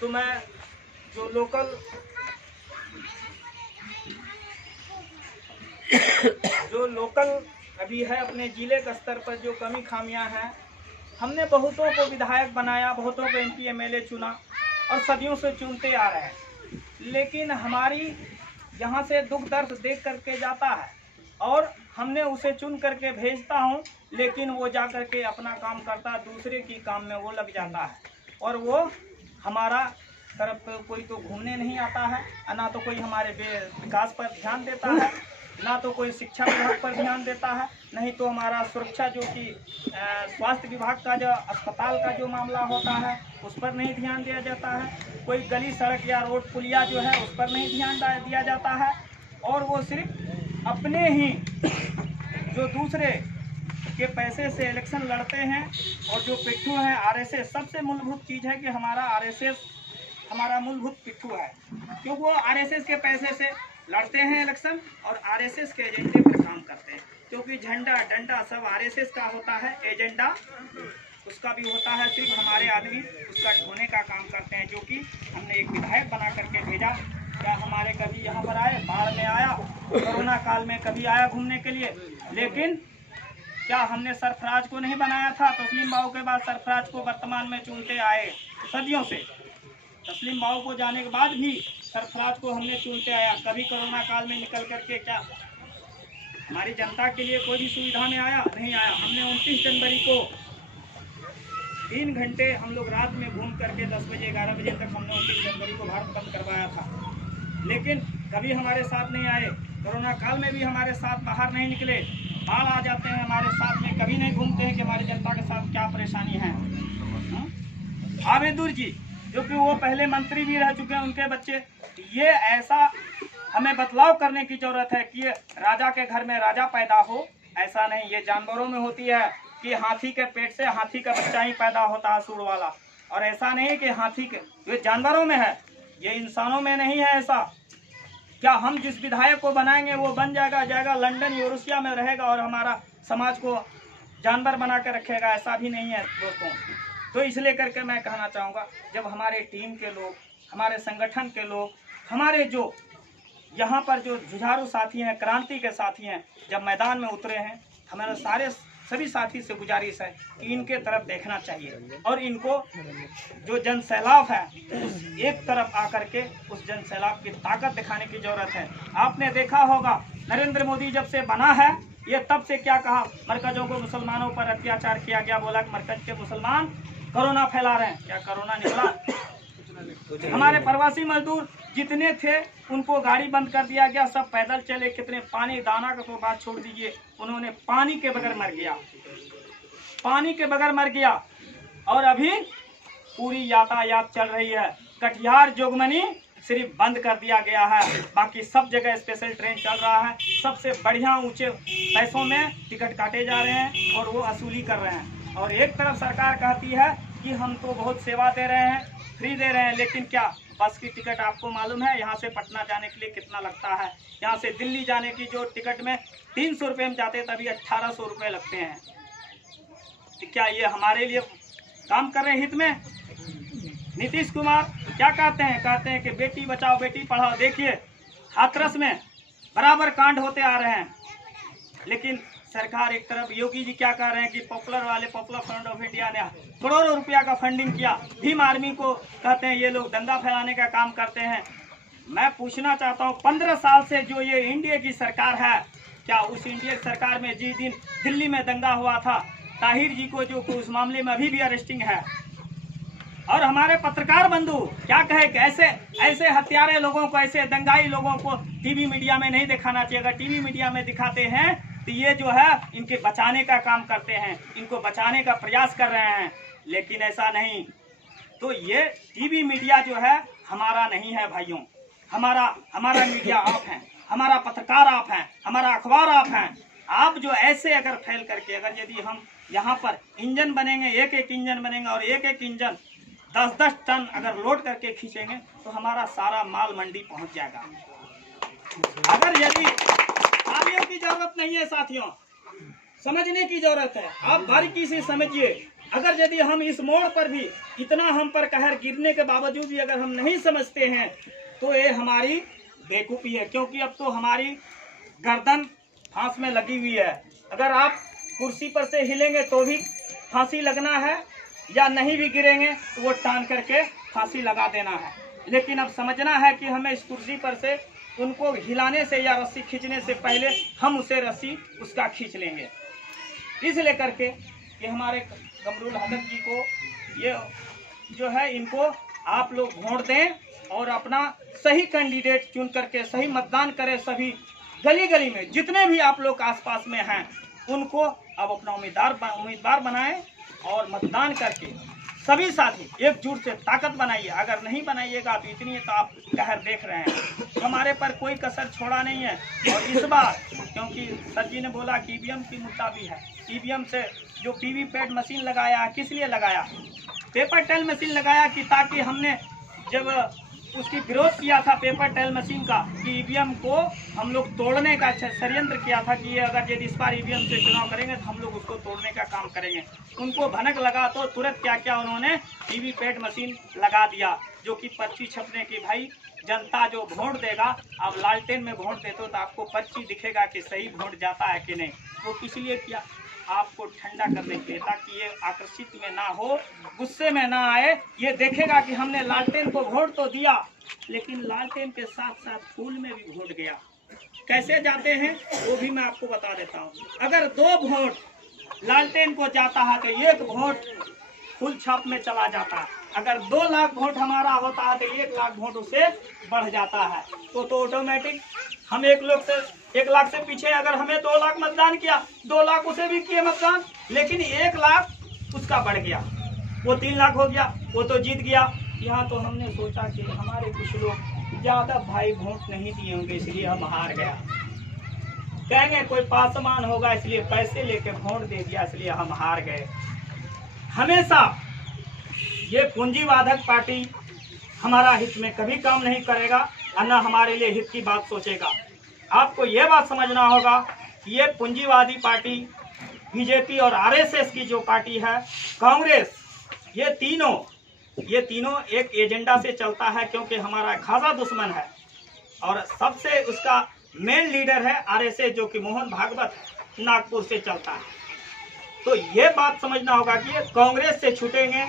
तो मैं जो लोकल अभी है अपने जिले के स्तर पर जो कमी खामियां हैं, हमने बहुतों को विधायक बनाया, बहुतों को MP MLA चुना और सदियों से चुनते आ रहे हैं, लेकिन हमारी यहाँ से दुख दर्द देख करके जाता है और हमने उसे चुन करके भेजता हूँ, लेकिन वो जा करके अपना काम करता, दूसरे की काम में वो लग जाता है और वो हमारा तरफ कोई तो घूमने नहीं आता है, ना तो कोई हमारे विकास पर ध्यान देता है, ना तो कोई शिक्षा विभाग पर ध्यान देता है, नहीं तो हमारा सुरक्षा जो कि स्वास्थ्य विभाग का जो अस्पताल का जो मामला होता है उस पर नहीं ध्यान दिया जाता है, कोई गली सड़क या रोड पुलिया जो है उस पर नहीं ध्यान दिया जाता है और वो सिर्फ अपने ही जो दूसरे के पैसे से इलेक्शन लड़ते हैं और जो पिट्ठू हैं RSS, सबसे मूलभूत चीज़ है कि हमारा RSS हमारा मूलभूत पिट्ठू है, क्योंकि वो RSS के पैसे से लड़ते हैं इलेक्शन और RSS के एजेंडे पर काम करते हैं, क्योंकि झंडा डंडा सब RSS का होता है, एजेंडा उसका भी होता है, सिर्फ हमारे आदमी उसका ढोने का काम करते हैं, जो कि हमने एक विधायक बना करके भेजा। क्या हमारे कभी यहाँ पर आए, बाढ़ में आया, कोरोना काल में कभी आया घूमने के लिए, लेकिन क्या हमने सरफराज को नहीं बनाया था? तस्लीम बाबू के बाद सरफराज को वर्तमान में चुनते आए सदियों से, तस्लीम बाबू को जाने के बाद भी सरफराज को हमने चुनते आया। कभी कोरोना काल में निकल करके क्या हमारी जनता के लिए कोई भी सुविधा में आया? नहीं आया। हमने 29 जनवरी को 3 घंटे हम लोग रात में घूम करके 10 बजे 11 बजे तक हमने 29 जनवरी को भारत बंद करवाया था, लेकिन कभी हमारे साथ नहीं आए। कोरोना काल में भी हमारे साथ बाहर नहीं निकले, बाढ़ आ जाते हैं हमारे साथ में, कभी नहीं घूमते हैं कि हमारी जनता के साथ क्या परेशानी है। आबेदुर जी जो कि वो पहले मंत्री भी रह चुके हैं, उनके बच्चे, ये ऐसा हमें बदलाव करने की जरूरत है कि राजा के घर में राजा पैदा हो, ऐसा नहीं। ये जानवरों में होती है कि हाथी के पेट से हाथी का बच्चा ही पैदा होता है, सूंड वाला, और ऐसा नहीं कि हाथी के, ये जानवरों में है, ये इंसानों में नहीं है ऐसा। क्या हम जिस विधायक को बनाएंगे वो बन जाएगा लंदन यूरोसिया में रहेगा और हमारा समाज को जानवर बना कर रखेगा? ऐसा भी नहीं है दोस्तों। तो इसलिए करके मैं कहना चाहूँगा, जब हमारे टीम के लोग, हमारे संगठन के लोग, हमारे जो यहाँ पर जो जुझारू साथी हैं, क्रांति के साथी हैं, जब मैदान में उतरे हैं, हमारे सभी साथी से गुजारिश है कि इनके तरफ देखना चाहिए और इनको जो जन सैलाब है उस एक तरफ आकर के उस जन सैलाब की ताकत दिखाने की जरूरत है। आपने देखा होगा नरेंद्र मोदी जब से बना है, ये तब से क्या कहा, मरकजों को मुसलमानों पर अत्याचार किया गया, बोला कि मरकज के मुसलमान कोरोना फैला रहे हैं। क्या कोरोना निकला? हमारे प्रवासी मजदूर जितने थे उनको गाड़ी बंद कर दिया गया, सब पैदल चले, कितने पानी दाना का तो बात छोड़ दीजिए, उन्होंने पानी के बगैर मर गया, पानी के बगैर मर गया। और अभी पूरी यातायात चल रही है, कटिहार जोगमनी सिर्फ बंद कर दिया गया है, बाकी सब जगह स्पेशल ट्रेन चल रहा है। सबसे बढ़िया ऊंचे पैसों में टिकट काटे जा रहे हैं और वो वसूली कर रहे हैं। और एक तरफ सरकार कहती है कि हम तो बहुत सेवा दे रहे हैं, फ्री दे रहे हैं, लेकिन क्या बस की टिकट आपको मालूम है यहाँ से पटना जाने के लिए कितना लगता है? यहाँ से दिल्ली जाने की जो टिकट में 300 रुपये में जाते तभी 1800 रुपये लगते हैं। तो क्या ये हमारे लिए काम कर रहे हैं हित में? नीतीश कुमार क्या कहते हैं कि बेटी बचाओ बेटी पढ़ाओ। देखिए हाथरस में बराबर कांड होते आ रहे हैं, लेकिन सरकार एक तरफ, योगी जी क्या कह रहे हैं कि पॉपुलर फ्रंट ऑफ इंडिया ने करोड़ों रुपया का फंडिंग किया, भीम आर्मी को कहते हैं ये लोग दंगा फैलाने का काम करते हैं। मैं पूछना चाहता हूँ 15 साल से जो ये इंडिया की सरकार है, क्या उस इंडिया की सरकार में जिस दिन दिल्ली में दंगा हुआ था, ताहिर जी को जो उस मामले में अभी भी अरेस्टिंग है? और हमारे पत्रकार बंधु क्या कहे कि ऐसे हत्यारे लोगों को, ऐसे दंगाई लोगों को टीवी मीडिया में नहीं दिखाना चाहिए। अगर टीवी मीडिया में दिखाते हैं तो ये जो है इनके बचाने का काम करते हैं, इनको बचाने का प्रयास कर रहे हैं, लेकिन ऐसा नहीं। तो ये टीवी मीडिया जो है हमारा नहीं है भाइयों, हमारा मीडिया आप हैं, हमारा पत्रकार आप हैं, हमारा अखबार आप हैं। आप जो ऐसे अगर फैल करके, अगर यदि हम यहाँ पर इंजन बनेंगे, एक इंजन बनेंगे और एक इंजन 10-10 टन अगर लोड करके खींचेंगे तो हमारा सारा माल मंडी पहुँच जाएगा। अगर यदि तालियों की जरूरत नहीं है साथियों, समझने की जरूरत है। आप बारीकी से समझिए अगर यदि हम इस मोड़ पर भी इतना हम पर कहर गिरने के बावजूद भी अगर हम नहीं समझते हैं तो ये हमारी बेवकूफ़ी है, क्योंकि अब तो हमारी गर्दन फांस में लगी हुई है। अगर आप कुर्सी पर से हिलेंगे तो भी फांसी लगना है, या नहीं भी गिरेंगे तो वो टान करके फांसी लगा देना है। लेकिन अब समझना है कि हमें इस कुर्सी पर से उनको हिलाने से या रस्सी खींचने से पहले हम उसे रस्सी उसका खींच लेंगे। इसलिए करके कि हमारे कमरुल हसन जी को ये जो है इनको आप लोग वोट दें और अपना सही कैंडिडेट चुन करके सही मतदान करें। सभी गली गली में जितने भी आप लोग आसपास में हैं उनको अब अपना उम्मीदवार बनाएं और मतदान करके सभी साथी एकजुट से ताकत बनाइए। अगर नहीं बनाइएगा तो इतनी तो आप कहर देख रहे हैं, हमारे पर कोई कसर छोड़ा नहीं है। और इस बार क्योंकि सर जी ने बोला कि ईवीएम की मुद्दा भी है, ईवीएम से जो वीवीपैट मशीन लगाया किस लिए लगाया, पेपर टेल मशीन लगाया कि ताकि हमने जब उसकी विरोध किया था पेपर टेल मशीन का कि ईवीएम को हम लोग तोड़ने का षड्यंत्र किया था कि ये अगर यदि इस बार ईवीएम से चुनाव करेंगे तो हम लोग उसको तोड़ने का काम करेंगे। उनको भनक लगा तो तुरंत क्या क्या उन्होंने वीवीपैट मशीन लगा दिया, जो कि पर्ची छपने की भाई जनता जो वोट देगा, आप लालटेन में वोट देते हो तो आपको पर्ची दिखेगा कि सही वोट जाता है कि नहीं। वो किस लिए किया, आपको ठंडा करने के लिए, ताकि ये आकर्षित में ना हो, गुस्से में ना आए। ये देखेगा कि हमने लालटेन को वोट तो दिया लेकिन लालटेन के साथ साथ फूल में भी वोट गया। कैसे जाते हैं वो भी मैं आपको बता देता हूँ। अगर 2 वोट लालटेन को जाता है तो 1 वोट फूल छाप में चला जाता है। अगर 2 लाख वोट हमारा होता है तो 1 लाख वोट उसे बढ़ जाता है। तो ऑटोमेटिक हम 1 लाख से पीछे अगर हमें 2 लाख मतदान किया, 2 लाख उसे भी किए मतदान, लेकिन 1 लाख उसका बढ़ गया, वो 3 लाख हो गया, वो तो जीत गया। यहाँ तो हमने सोचा कि हमारे कुछ लोग ज़्यादा भाई वोट नहीं दिए होंगे इसलिए हम हार गया, कहेंगे कोई पासमान होगा इसलिए पैसे लेके वोट दे दिया इसलिए हम हार गए। हमेशा ये पूंजीवादक पार्टी हमारा हित में कभी काम नहीं करेगा और न हमारे लिए हित की बात सोचेगा। आपको ये बात समझना होगा कि ये पूंजीवादी पार्टी बीजेपी और आरएसएस की जो पार्टी है, कांग्रेस, ये तीनों एक एजेंडा से चलता है, क्योंकि हमारा खासा दुश्मन है और सबसे उसका मेन लीडर है आरएसएस, जो कि मोहन भागवत नागपुर से चलता है। तो ये बात समझना होगा कि ये कांग्रेस से छूटेंगे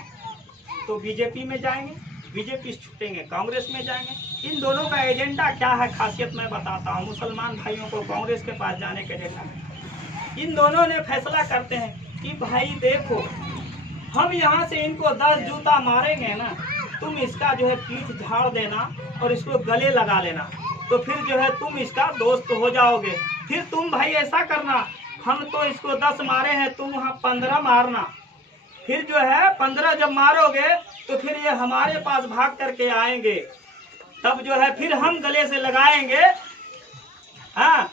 तो बीजेपी में जाएंगे, बीजेपी से छूटेंगे कांग्रेस में जाएंगे। इन दोनों का एजेंडा क्या है, खासियत मैं बताता हूँ। मुसलमान भाइयों को कांग्रेस के पास जाने के एजेंडा, इन दोनों ने फैसला करते हैं कि भाई देखो हम यहाँ से इनको 10 जूता मारेंगे ना, तुम इसका जो है पीठ झाड़ देना और इसको गले लगा लेना, तो फिर जो है तुम इसका दोस्त हो जाओगे। फिर तुम भाई ऐसा करना, हम तो इसको 10 मारे हैं, तुम वहाँ 15 मारना। फिर जो है 15 जब मारोगे तो फिर ये हमारे पास भाग करके आएंगे, तब जो है फिर हम गले से लगाएंगे। हाँ,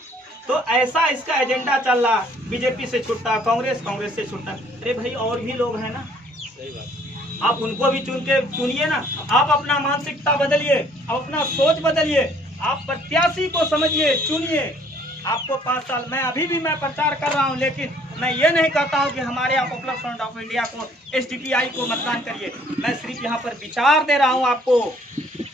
तो ऐसा इसका एजेंडा चल रहा। बीजेपी से छुटता कांग्रेस, कांग्रेस से छुटता। अरे भाई और भी लोग हैं ना, सही बात, आप उनको भी चुनिए ना। आप अपना मानसिकता बदलिए, आप अपना सोच बदलिए, आप प्रत्याशी को समझिए, चुनिए। आपको 5 साल मैं अभी भी मैं प्रचार कर रहा हूं, लेकिन मैं ये नहीं कहता हूं कि हमारे यहाँ पॉपुलर फ्रंट ऑफ इंडिया को, SDPI को मतदान करिए। मैं सिर्फ यहाँ पर विचार दे रहा हूं आपको,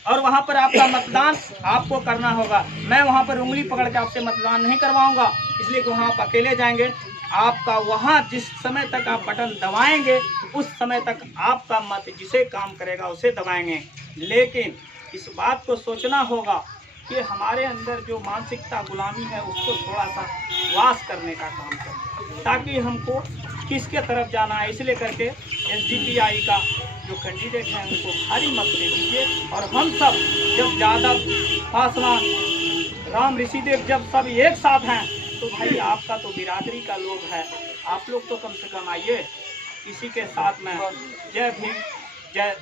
और वहाँ पर आपका मतदान आपको करना होगा। मैं वहाँ पर उंगली पकड़ के आपसे मतदान नहीं करवाऊंगा, इसलिए कि वहाँ आप अकेले जाएंगे। आपका वहाँ जिस समय तक आप बटन दबाएंगे उस समय तक आपका मत जिसे काम करेगा उसे दबाएंगे। लेकिन इस बात को सोचना होगा कि हमारे अंदर जो मानसिकता गुलामी है उसको थोड़ा सा वास करने का काम करें, ताकि हमको किसके तरफ जाना है। इसलिए करके SDPI का जो कैंडिडेट हैं उनको भारी मत दे दीजिए। और हम सब जब यादव, पासवान, राम, ऋषिदेव जब सब एक साथ हैं तो भाई आपका तो बिरादरी का लोग है, आप लोग तो कम से कम आइए। इसी के साथ में जय भीम, जय